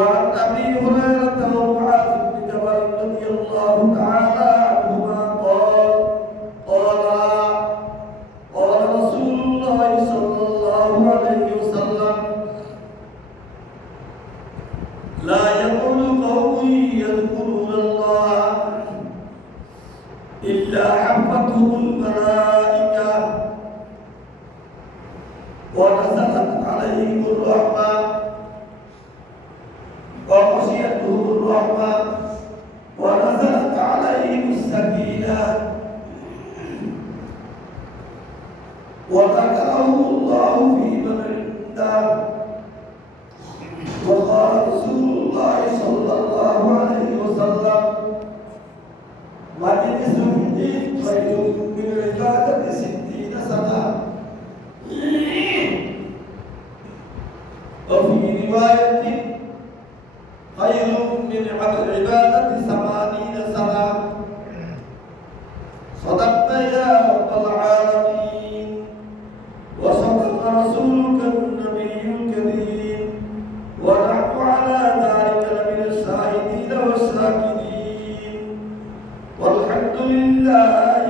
وعن ابي هريره ومعاذ وذكرهم الله في من عنده وقال رسول الله صلى الله عليه وسلم مجلس الدين خير من عبادة ستين سنة وفي رواية خير من عبادة ثمانين আলহামদুলিল্লাহ।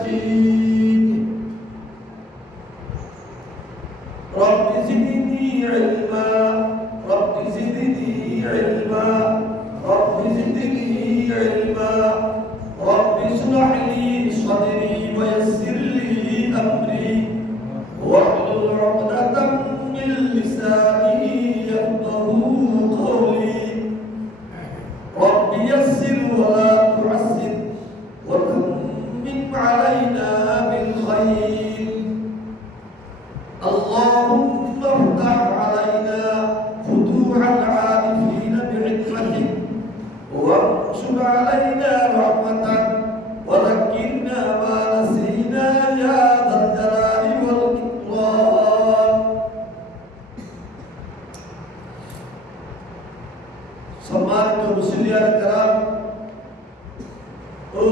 مجيد رب زدني علما. رب زدني علما. رب لي صدري.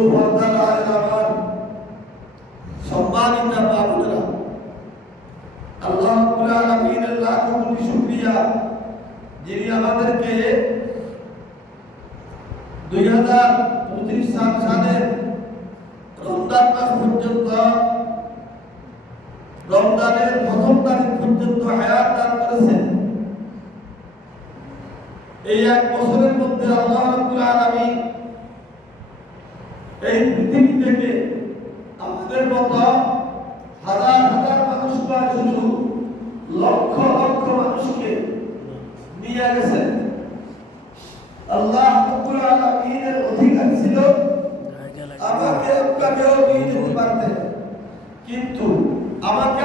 পর্দার আয়ের আমার সম্মানিত মা বোনেরা আল্লাহ আলামিনের শুকরিয়া যিনি আমাদেরকে দুই হাজার পঁচিশ সাল সালের রমজান মাস পর্যন্ত রমজানের প্রথম তারিখ পর্যন্ত হায়াত করেছেন এই এক বছরের মধ্যে আল্লাহ রাব্বুল এই পৃথিবী থেকে আমাদের মতো হাজার হাজার মানুষ বা শুধু লক্ষ লক্ষ মানুষকে নিয়ে গেছে। আল্লাহ আলমিনের অধিকার ছিল আমাকে আপনাকেও নিয়ে যেতে পারতেন। কিন্তু আমাকে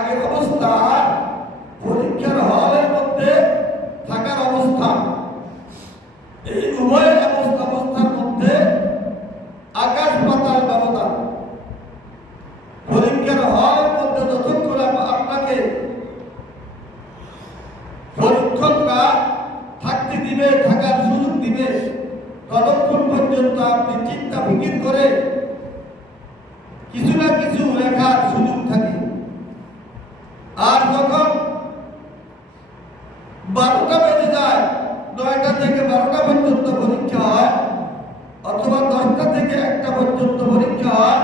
আগের অবস্থা পরীক্ষার হলের মধ্যে থাকার অবস্থা। এই উভয় অবস্থা অবস্থার মধ্যে আকাশ পাতার ব্যবধান পরীক্ষার হলের মধ্যে যতক্ষণ আপনাকে পরীক্ষকরা থাকতে দিবে, থাকার সুযোগ দিবে, ততক্ষণ পর্যন্ত আপনি চিন্তা ফিকির করে বারোটা বেজে যায়, নয়টা থেকে বারোটা পর্যন্ত পরীক্ষা হয়, অথবা দশটা থেকে একটা পর্যন্ত পরীক্ষা হয়।